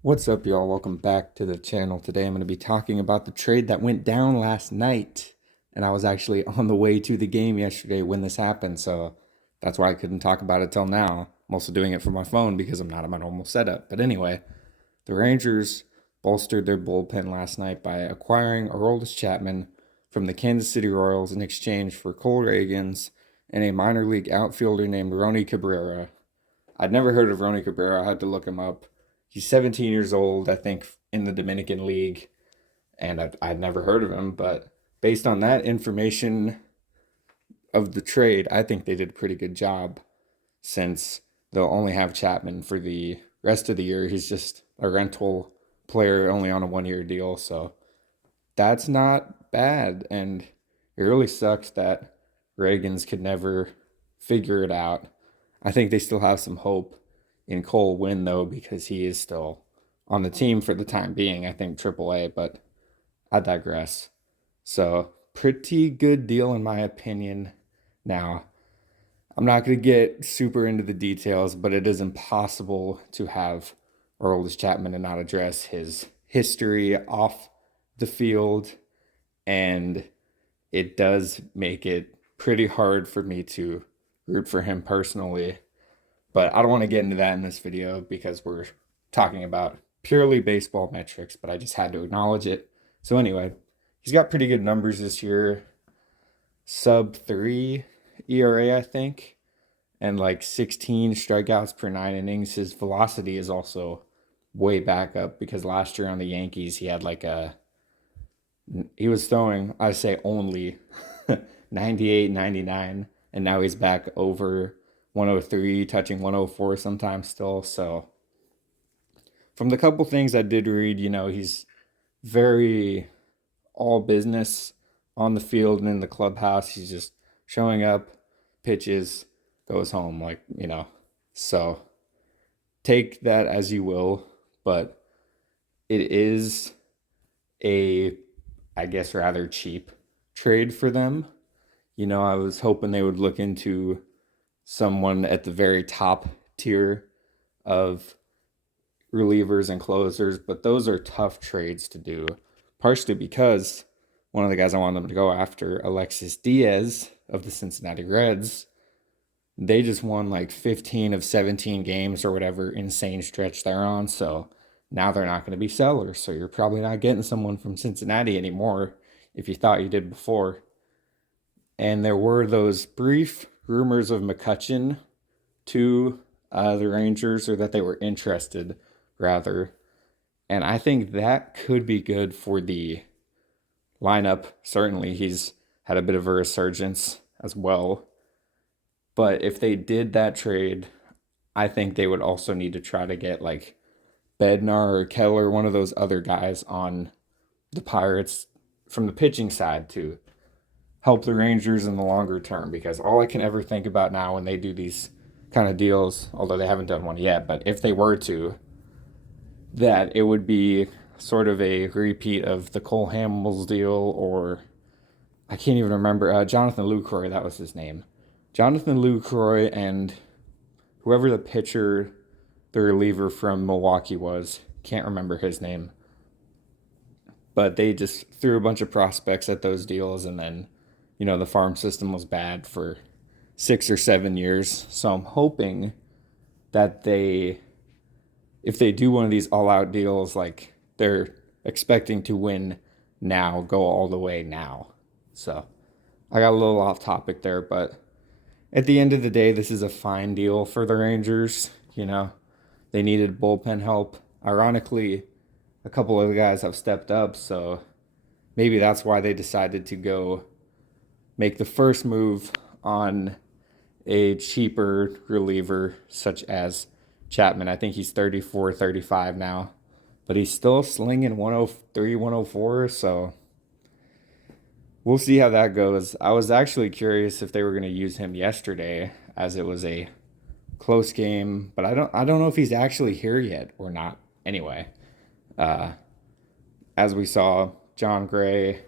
What's up, y'all? Welcome back to the channel. Today I'm going to be talking about the trade that went down last night. And I was actually on the way to the game yesterday when this happened, so that's why I couldn't talk about it till now. I'm also doing it from my phone because I'm not at my normal setup. But anyway, the Rangers bolstered their bullpen last night by acquiring Aroldis Chapman from the Kansas City Royals in exchange for Cole Reagans and a minor league outfielder named Rony Cabrera. I'd never heard of Rony Cabrera. I had to look him up. He's 17 years old, I think, in the Dominican League, and I'd never heard of him. But based on that information of the trade, I think they did a pretty good job since they'll only have Chapman for the rest of the year. He's just a rental player only on a 1 year deal. So that's not bad. And it really sucks that Reagans could never figure it out. I think they still have some hope in Cole Winn, though, because he is still on the team for the time being. I think AAA, but I digress. So, pretty good deal, in my opinion. Now, I'm not going to get super into the details, but it is impossible to have Aroldis Chapman and not address his history off the field, and it does make it pretty hard for me to root for him personally. But I don't want to get into that in this video because we're talking about purely baseball metrics, but I just had to acknowledge it. So anyway, he's got pretty good numbers this year. Sub 3 ERA, I think, and like 16 strikeouts per 9 innings. His velocity is also way back up because last year on the Yankees, he was throwing, I say only 98, 99, and now he's back over 103, touching 104 sometimes still. So, from the couple things I did read, he's very all business on the field and in the clubhouse. He's just showing up, pitches, goes home, So, take that as you will, but it is a, I guess, rather cheap trade for them. I was hoping they would look into someone at the very top tier of relievers and closers, but those are tough trades to do, partially because one of the guys I wanted them to go after, Alexis Diaz of the Cincinnati Reds, they just won like 15 of 17 games or whatever insane stretch they're on. So now they're not going to be sellers. So you're probably not getting someone from Cincinnati anymore if you thought you did before. And there were those brief rumors of McCutchen to the Rangers, or that they were interested, rather. And I think that could be good for the lineup. Certainly, he's had a bit of a resurgence as well. But if they did that trade, I think they would also need to try to get like Bednar or Keller, one of those other guys on the Pirates from the pitching side to help the Rangers in the longer term, because all I can ever think about now when they do these kind of deals, although they haven't done one yet, but if they were to, that it would be sort of a repeat of the Cole Hamels deal, or I can't even remember, Jonathan Lucroy, that was his name. Jonathan Lucroy and whoever the pitcher, the reliever from Milwaukee was, can't remember his name. But they just threw a bunch of prospects at those deals, and then, the farm system was bad for 6 or 7 years. So I'm hoping that if they do one of these all-out deals, like they're expecting to win now, go all the way now. So I got a little off topic there, but at the end of the day, this is a fine deal for the Rangers. They needed bullpen help. Ironically, a couple of the guys have stepped up, so maybe that's why they decided to go make the first move on a cheaper reliever such as Chapman. I think he's 34, 35 now, but he's still slinging 103, 104, so we'll see how that goes. I was actually curious if they were going to use him yesterday, as it was a close game, but I don't know if he's actually here yet or not. Anyway, uh, as we saw, John Gray,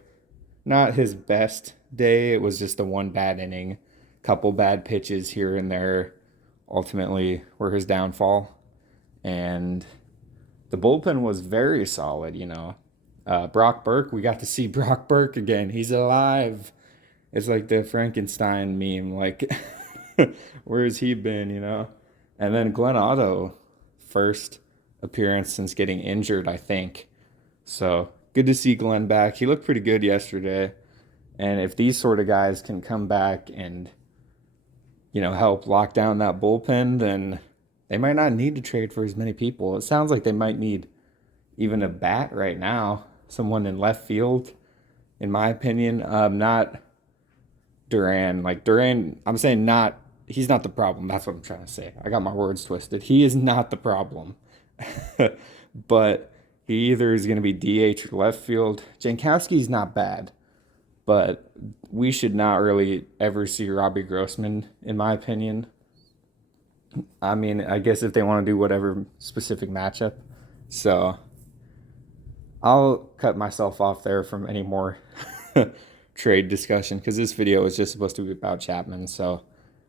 not his best day. It was just the one bad inning, couple bad pitches here and there, ultimately were his downfall. And the bullpen was very solid, you know. Brock Burke, we got to see Brock Burke again. He's alive. It's like the Frankenstein meme. Like, where has he been, you know? And then Glenn Otto, first appearance since getting injured, I think. So good to see Glenn back. He looked pretty good yesterday. And if these sort of guys can come back and, you know, help lock down that bullpen, then they might not need to trade for as many people. It sounds like they might need even a bat right now, someone in left field, in my opinion. Not Duran. Like Duran, I'm saying not, he's not the problem. That's what I'm trying to say. I got my words twisted. He is not the problem. But he either is going to be DH or left field. Jankowski's not bad, but we should not really ever see Robbie Grossman, in my opinion. I mean, I guess if they want to do whatever specific matchup. So I'll cut myself off there from any more trade discussion because this video is just supposed to be about Chapman. So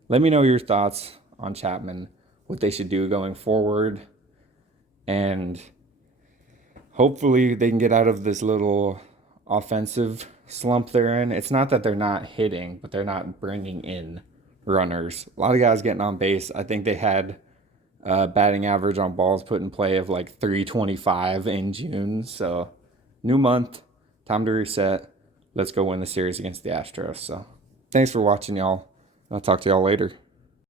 let me know your thoughts on Chapman, what they should do going forward, and hopefully they can get out of this little offensive slump they're in. It's not that they're not hitting, but they're not bringing in runners. A lot of guys getting on base. I think they had batting average on balls put in play of like 325 in June. So new month, time to reset. Let's go win the series against the Astros. So thanks for watching, y'all. I'll talk to y'all later.